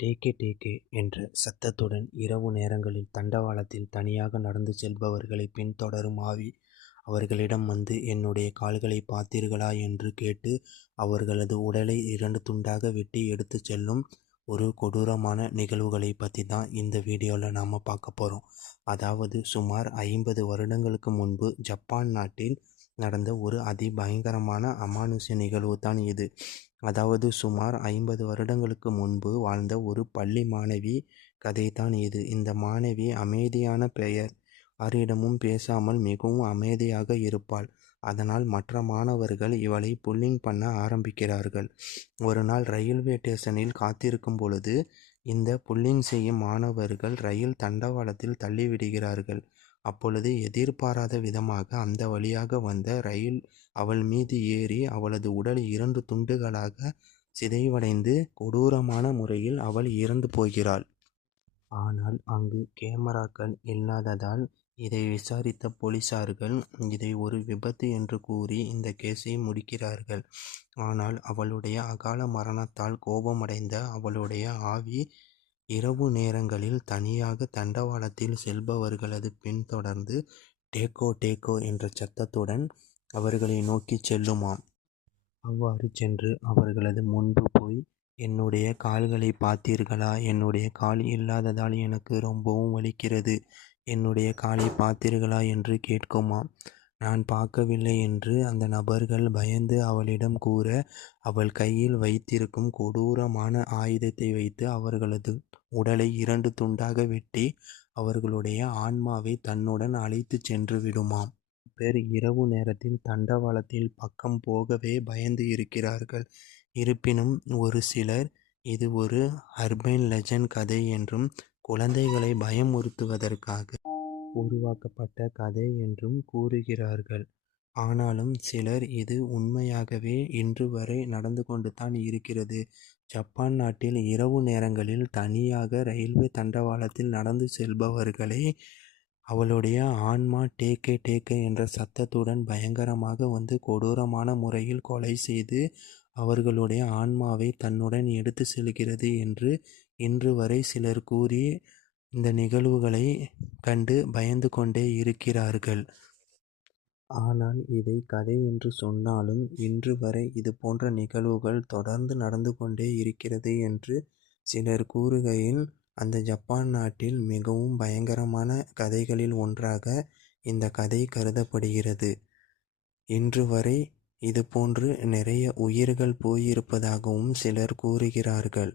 டேக்கே டேக்கே என்ற சத்தத்துடன் இரவு நேரங்களில் தண்டவாளத்தில் தனியாக நடந்து செல்பவர்களை பின்தொடரும் ஆவி அவர்களிடம் வந்து, என்னுடைய கால்களை பார்த்தீர்களா என்று கேட்டு அவர்களது உடலை 2 துண்டாக வெட்டி எடுத்துச் செல்லும் ஒரு கொடூரமான நிகழ்வுகளை பற்றி தான் இந்த வீடியோவில் நாம் பார்க்க போகிறோம். அதாவது சுமார் 50 வருடங்களுக்கு முன்பு ஜப்பான் நாட்டில் நடந்த ஒரு அதிபயங்கரமான அமானுஷ்ய நிகழ்வு தான் இது. அதாவது சுமார் 50 வருடங்களுக்கு முன்பு வாழ்ந்த ஒரு பள்ளி மாணவி கதைதான் இது. இந்த மாணவி அமைதியான பெயர், யாரிடமும் பேசாமல் மிகவும் அமைதியாக இருப்பாள். அதனால் மற்ற மாணவர்கள் இவளை புல்லிங் பண்ண ஆரம்பிக்கிறார்கள். ஒரு நாள் ரயில்வே ஸ்டேஷனில் காத்திருக்கும் பொழுது இந்த புல்லிங் செய்யும் மாணவர்கள் ரயில் தண்டவாளத்தில் தள்ளிவிடுகிறார்கள். அப்பொழுது எதிர்பாராத விதமாக அந்த வழியாக வந்த ரயில் அவள் மீது ஏறி அவளது உடல் 2 துண்டுகளாக சிதைவடைந்து கொடூரமான முறையில் அவள் இறந்து போகிறாள். ஆனால் அங்கு கேமராக்கள் இல்லாததால் இதை விசாரித்த போலீசார்கள் இதை ஒரு விபத்து என்று கூறி இந்த கேஸை முடிக்கிறார்கள். ஆனால் அவளுடைய அகால மரணத்தால் கோபமடைந்த அவளுடைய ஆவி இரவு நேரங்களில் தனியாக தண்டவாளத்தில் செல்பவர்களது பின்தொடர்ந்து டேக்கோ டேக்கோ என்ற சத்தத்துடன் அவர்களை நோக்கி செல்லுமாம். அவ்வாறு சென்று அவர்களது முன்பு போய், என்னுடைய கால்களை பார்த்தீர்களா? என்னுடைய கால் இல்லாததால் எனக்கு ரொம்பவும் வலிக்கிறது. என்னுடைய காலை பார்த்தீர்களா என்று கேட்குமாம். நான் பார்க்கவில்லை என்று அந்த நபர்கள் பயந்து அவளிடம் கூற, அவள் கையில் வைத்திருக்கும் கொடூரமான ஆயுதத்தை வைத்து அவர்களது உடலை 2 துண்டாக வெட்டி அவர்களுடைய ஆன்மாவை தன்னுடன் அழைத்து சென்று விடுமாம். பேர் இரவு நேரத்தில் தண்டவாளத்தில் பக்கம் போகவே பயந்து இருக்கிறார்கள். இருப்பினும் ஒரு சிலர் இது ஒரு அர்பன் லெஜண்ட் கதை என்றும் குழந்தைகளை பயமுறுத்துவதற்காக உருவாக்கப்பட்ட கதை என்றும் கூறுகிறார்கள். ஆனாலும் சிலர் இது உண்மையாகவே இன்று வரை நடந்து கொண்டு தான் இருக்கிறது. ஜப்பான் நாட்டில் இரவு நேரங்களில் தனியாக ரயில்வே தண்டவாளத்தில் நடந்து செல்பவர்களை அவளுடைய ஆன்மா டேக்கே டேக்கே என்ற சத்தத்துடன் பயங்கரமாக வந்து கொடூரமான முறையில் கொலை செய்து அவர்களுடைய ஆன்மாவை தன்னுடன் எடுத்து செல்கிறது என்று இன்று வரை சிலர் கூறி இந்த நிகழ்வுகளை கண்டு பயந்து கொண்டே இருக்கிறார்கள். ஆனால் இதை கதை என்று சொன்னாலும் இன்று வரை இது போன்ற நிகழ்வுகள் தொடர்ந்து நடந்து கொண்டே இருக்கிறது என்று சிலர் கூறுகையில், அந்த ஜப்பான் நாட்டில் மிகவும் பயங்கரமான கதைகளில் ஒன்றாக இந்த கதை கருதப்படுகிறது. இன்று வரை இது போன்று நிறைய உயிர்கள் போயிருப்பதாகவும் சிலர் கூறுகிறார்கள்.